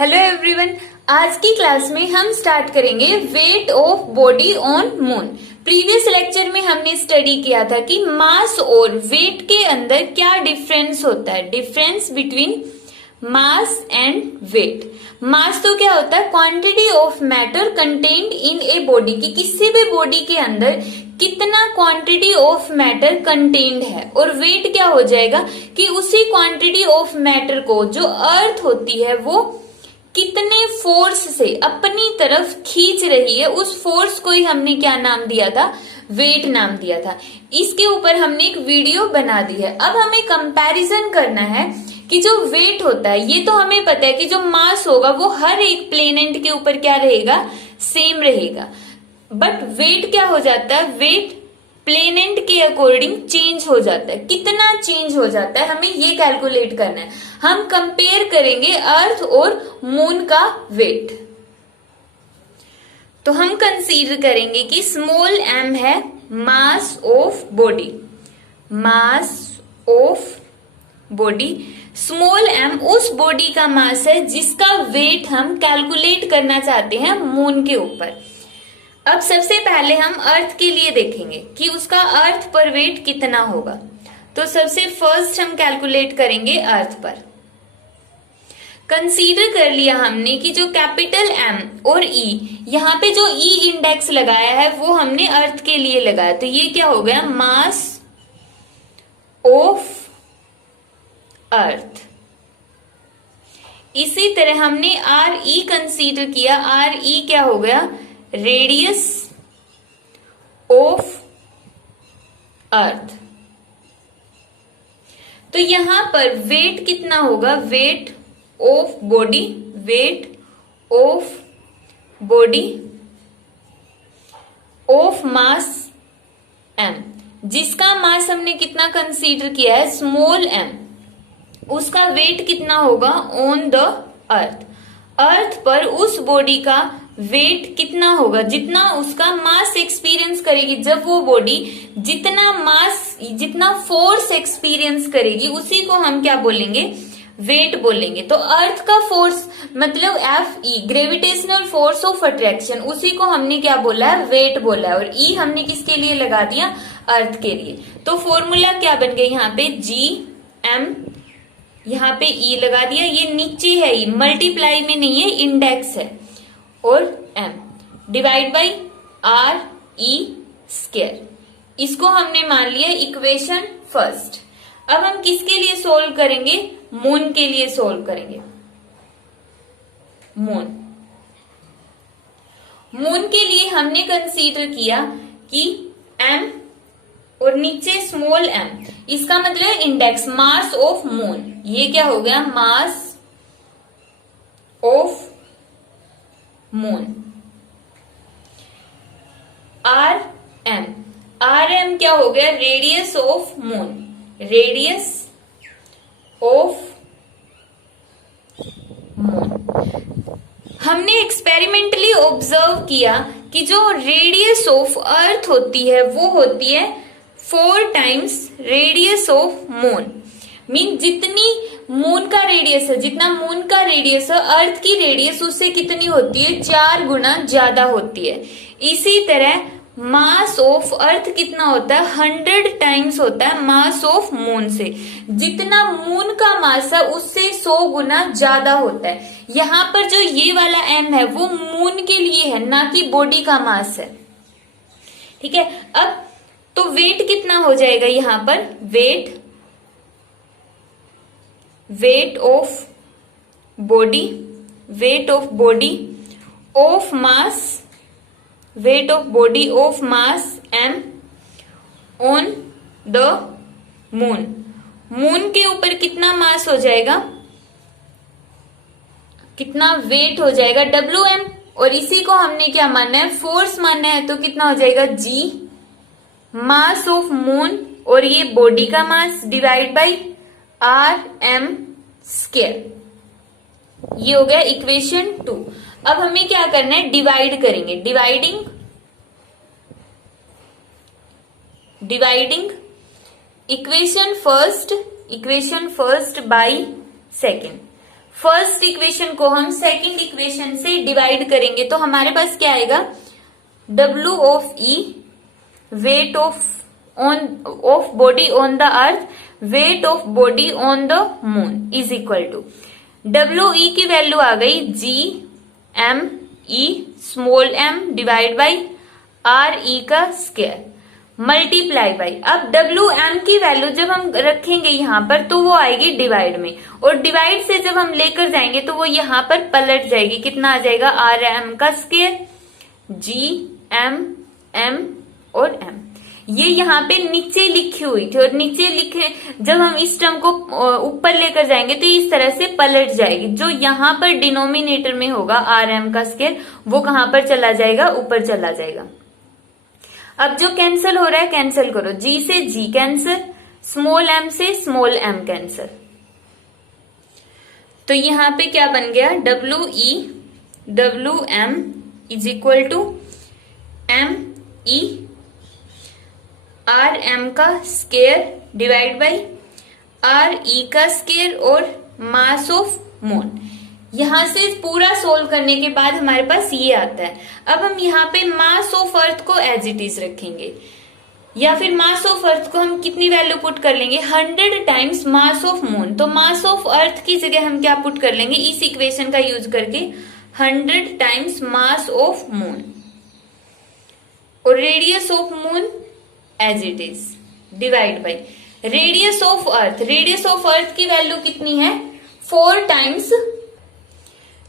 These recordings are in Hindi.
हेलो एवरीवन, आज की क्लास में हम स्टार्ट करेंगे wait of body on moon. Previous lecture में हमने स्टडी किया था कि मास और वेट के अंदर क्या डिफरेंस होता है, difference between mass and weight. Mass तो क्या होता है, quantity of matter contained in a body, की किसी भी बॉडी के अंदर कितना क्वांटिटी ऑफ मैटर कंटेन्ड है। और वेट क्या हो जाएगा कि उसी क्वांटिटी ऑफ मैटर को जो अर्थ होती है वो कितने फोर्स से अपनी तरफ खींच रही है, उस फोर्स को ही हमने क्या नाम दिया था, वेट नाम दिया था। इसके ऊपर हमने एक वीडियो बना दी है। अब हमें कंपैरिजन करना है कि जो वेट होता है, ये तो हमें पता है कि जो मास होगा वो हर एक प्लेनेट के ऊपर क्या रहेगा, सेम रहेगा। बट वेट क्या हो जाता है, वेट प्लेनेट के अकॉर्डिंग चेंज हो जाता है। कितना चेंज हो जाता है हमें ये कैलकुलेट करना है। हम कंपेयर करेंगे अर्थ और मून का वेट। तो हम कंसीडर करेंगे कि स्मॉल m है mass of body, mass of body. Small m उस बॉडी का मास है जिसका वेट हम कैलकुलेट करना चाहते हैं मून के ऊपर। अब सबसे पहले हम अर्थ के लिए देखेंगे कि उसका अर्थ पर वेट कितना होगा। तो सबसे फर्स्ट हम कैलकुलेट करेंगे अर्थ पर। कंसीडर कर लिया हमने कि जो कैपिटल M और E, यहाँ पे जो E इंडेक्स लगाया है वो हमने अर्थ के लिए लगाया। तो ये क्या हो गया, मास ऑफ अर्थ। इसी तरह हमने RE कंसीडर किया। RE क्या हो गया, रेडियस ऑफ अर्थ। तो यहां पर वेट कितना होगा, wait of body, weight of body of mass m, जिसका मास हमने कितना कंसीडर किया है, स्मॉल m, उसका वेट कितना होगा ऑन द अर्थ। अर्थ पर उस बॉडी का वेट कितना होगा, जितना उसका मास एक्सपीरियंस करेगी। जब वो बॉडी जितना मास, जितना फोर्स एक्सपीरियंस करेगी उसी को हम क्या बोलेंगे, वेट बोलेंगे। तो अर्थ का फोर्स मतलब Fe, gravitational force of attraction, उसी को हमने क्या बोला है, वेट बोला है। और E हमने किसके लिए लगा दिया, अर्थ के लिए। तो फॉर्मूला क्या बन गया, यहाँ पे Gm, यहाँ पे E लगा दिया। ये नीचे है, E मल्टीप्लाई में नहीं है, इंडेक्स है, और m divide by R E square. इसको हमने मान लिया इक्वेशन फर्स्ट। अब हम किसके लिए सोल्व करेंगे, मून के लिए सोल्व करेंगे। मून, मून के लिए हमने कंसीडर किया कि m और नीचे स्मॉल m, इसका मतलब इंडेक्स, मास ऑफ मून। ये क्या हो गया, मास ऑफ मून। Rm, Rm क्या हो गया, radius of moon, radius of moon. हमने एक्सपेरिमेंटली ऑब्जर्व किया कि जो रेडियस ऑफ अर्थ होती है वो होती है 4 times radius of moon. Mean जितनी मून का रेडियस है, जितना मून का रेडियस है, अर्थ की रेडियस उससे कितनी होती है, 4 गुना ज्यादा होती है। इसी तरह मास ऑफ अर्थ कितना होता है, 100 टाइम्स होता है मास ऑफ मून से। जितना मून का मास है उससे 100 गुना ज्यादा होता है। यहाँ पर जो ये वाला m है वो मून के लिए है, ना कि बॉडी का मास है। ठीक है। अब तो वेट कितना हो जाएगा यहाँ पर, weight, weight of body, weight of body of mass, weight of body of mass m on the moon. Moon के ऊपर कितना मास हो जाएगा, कितना वेट हो जाएगा, Wm। और इसी को हमने क्या मानना है, फोर्स मानना है। तो कितना हो जाएगा, G, मास ऑफ मून और ये बॉडी का मास, डिवाइड बाई Rm स्क्वायर। ये हो गया इक्वेशन 2। अब हमें क्या करना है, डिवाइड करेंगे। Dividing equation first by second. First equation को हम सेकंड इक्वेशन से डिवाइड करेंगे तो हमारे पास क्या आएगा, W of E weight of body on the earth, weight of body on the moon is equal to WE की वैल्यू आ गई GME small m divide by RE का स्क्वायर मल्टीप्लाई बाई, अब WM की वैल्यू जब हम रखेंगे यहाँ पर तो वो आएगी डिवाइड में, और डिवाइड से जब हम लेकर जाएंगे तो वो यहाँ पर पलट जाएगी, कितना आ जाएगा RM का स्क्वायर GM और M। ये यहाँ पे नीचे लिखी हुई थी और नीचे लिखे जब हम इस टर्म को ऊपर लेकर जाएंगे तो इस तरह से पलट जाएगी, जो यहाँ पर डिनोमिनेटर में होगा RM का स्क्वायर वो कहाँ पर चला जाएगा, ऊपर चला जाएगा। अब जो कैंसिल हो रहा है कैंसिल करो, G से G कैंसिल, स्मॉल m से स्मॉल m कैंसिल, तो यहाँ पे क्या बन गया WM is equal to ME RM का स्क्वायर डिवाइड बाई RE का स्क्वायर और मास ऑफ मून। यहां से पूरा सोल्व करने के बाद हमारे पास ये आता है। अब हम यहाँ पे मास ऑफ अर्थ को एज इट इज रखेंगे, या फिर मास ऑफ अर्थ को हम कितनी वैल्यू पुट कर लेंगे, 100 टाइम्स मास ऑफ मून। तो मास ऑफ अर्थ की जगह हम क्या पुट कर लेंगे, इस इक्वेशन का यूज करके 100 टाइम्स मास ऑफ मून, और radius of moon as it is divide by radius of earth. Radius of earth की वैल्यू कितनी है, 4 टाइम्स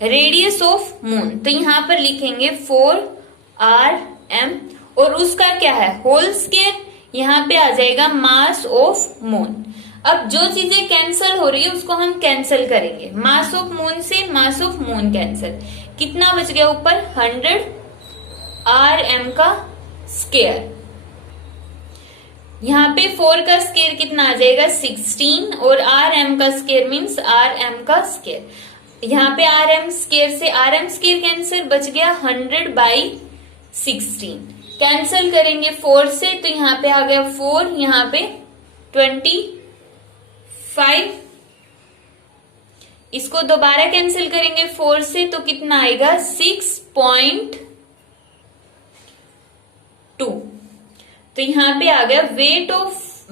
रेडियस ऑफ मून, तो यहां पर लिखेंगे 4RM और उसका क्या है होल स्क्वायर, यहां पे आ जाएगा मास ऑफ मून। अब जो चीजें कैंसिल हो रही है उसको हम कैंसिल करेंगे, मास ऑफ मून से मास ऑफ मून कैंसिल, कितना बच गया ऊपर 100 RM का स्क्वायर। यहाँ पे 4 का स्क्वायर कितना आ जाएगा 16 और RM का स्क्वायर मीन्स RM का स्क्वायर। यहाँ पे RM स्क्वायर से RM स्क्वायर कैंसिल, बच गया 100/16, कैंसिल करेंगे 4 से तो यहाँ पे आ गया 4, यहाँ पे 25, इसको दोबारा कैंसिल करेंगे 4 से तो कितना आएगा 6.2। तो यहाँ पे आ गया weight of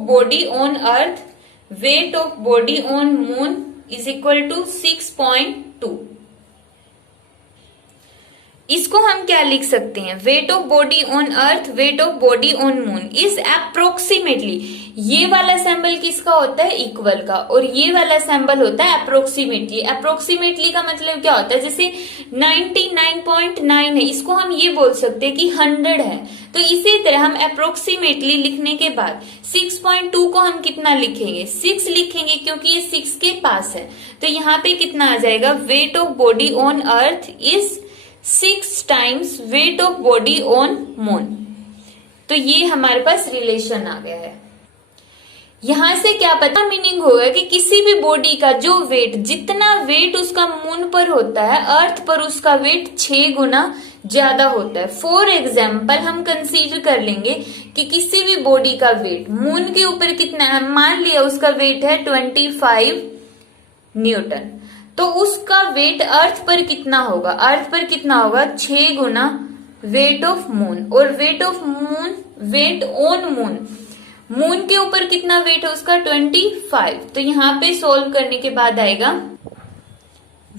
body on earth, weight of body on moon is equal to 6.2। इसको हम क्या लिख सकते हैं, weight of body on earth, weight of body on moon is approximately. ये वाला सिंबल किसका होता है, इक्वल का, और ये वाला सिंबल होता है अप्रोक्सीमेटली। अप्रोक्सीमेटली का मतलब क्या होता है, जैसे 99.9 है, इसको हम ये बोल सकते हैं कि 100 है, तो इसी तरह हम अप्रोक्सीमेटली लिखने के बाद 6.2 को हम कितना लिखेंगे, 6 लिखेंगे, क्योंकि ये 6 के पास है। तो यहाँ पे कितना आ जाएगा, wait of body on earth is 6 times wait of body on moon. तो ये हमारे पास रिलेशन आ गया है। यहां से क्या पता मीनिंग होगा कि किसी भी बॉडी का जो वेट, जितना वेट उसका मून पर होता है, अर्थ पर उसका वेट 6 गुना ज्यादा होता है। फॉर एग्जाम्पल हम कंसीडर कर लेंगे कि किसी भी बॉडी का वेट मून के ऊपर कितना है, मान लिया उसका वेट है 25 न्यूटन, तो उसका वेट अर्थ पर कितना होगा, अर्थ पर कितना होगा 6 गुना वेट ऑफ मून, और weight of moon, weight on moon, moon के ऊपर कितना वेट है उसका 25। तो यहाँ पे सोल्व करने के बाद आएगा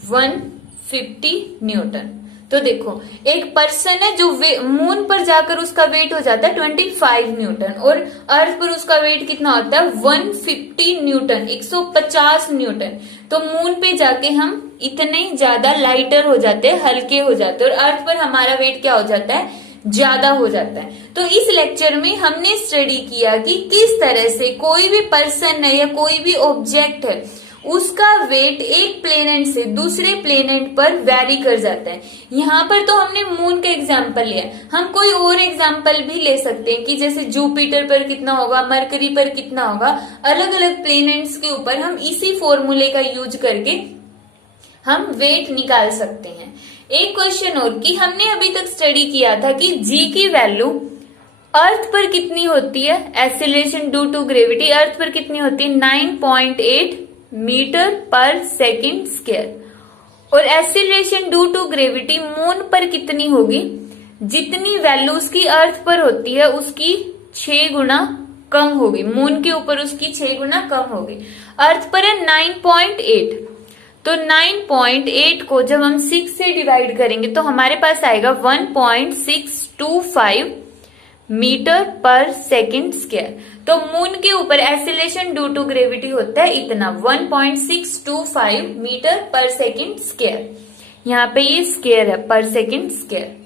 150 न्यूटन। तो देखो एक पर्सन है जो मून पर जाकर उसका वेट हो जाता है 25 न्यूटन, और अर्थ पर उसका वेट कितना होता है 150 न्यूटन, 150 न्यूटन। तो मून पे जाके हम इतने ज्यादा लाइटर हो जाते हैं, हल्के हो जाते हैं, और अर्थ पर हमारा वेट क्या हो जाता है, ज्यादा हो जाता है। तो इस लेक्चर में हमने स्टडी किया कि किस तरह से कोई भी पर्सन है या कोई भी ऑब्जेक्ट है, उसका वेट एक प्लेनेट से दूसरे प्लेनेट पर वेरी कर जाता है। यहाँ पर तो हमने मून का एग्जाम्पल लिया, हम कोई और एग्जाम्पल भी ले सकते हैं कि जैसे जुपिटर पर कितना होगा, मरकरी पर कितना होगा, अलग अलग प्लेनेट्स के ऊपर हम इसी फॉर्मूले का यूज करके हम वेट निकाल सकते हैं। एक क्वेश्चन और कि हमने अभी तक स्टडी किया था कि जी की वैल्यू अर्थ पर कितनी होती है, acceleration due to gravity earth पर कितनी होती है 9.8 मीटर पर सेकंड स्क्वायर। और acceleration due to gravity moon पर कितनी होगी? जितनी वैल्यू उसकी अर्थ पर होती है उसकी 6 गुना कम होगी। मून के ऊपर उसकी 6 गुना कम होगी। अर्थ पर है 9.8, तो 9.8 को जब हम 6 से डिवाइड करेंगे तो हमारे पास आएगा 1.625 मीटर पर सेकंड स्क्वायर। तो मून के ऊपर एक्सीलरेशन ड्यू टू ग्रेविटी होता है इतना 1.625 मीटर पर सेकंड स्क्वायर। यहाँ पे ये स्क्वायर है, पर सेकंड स्क्वायर।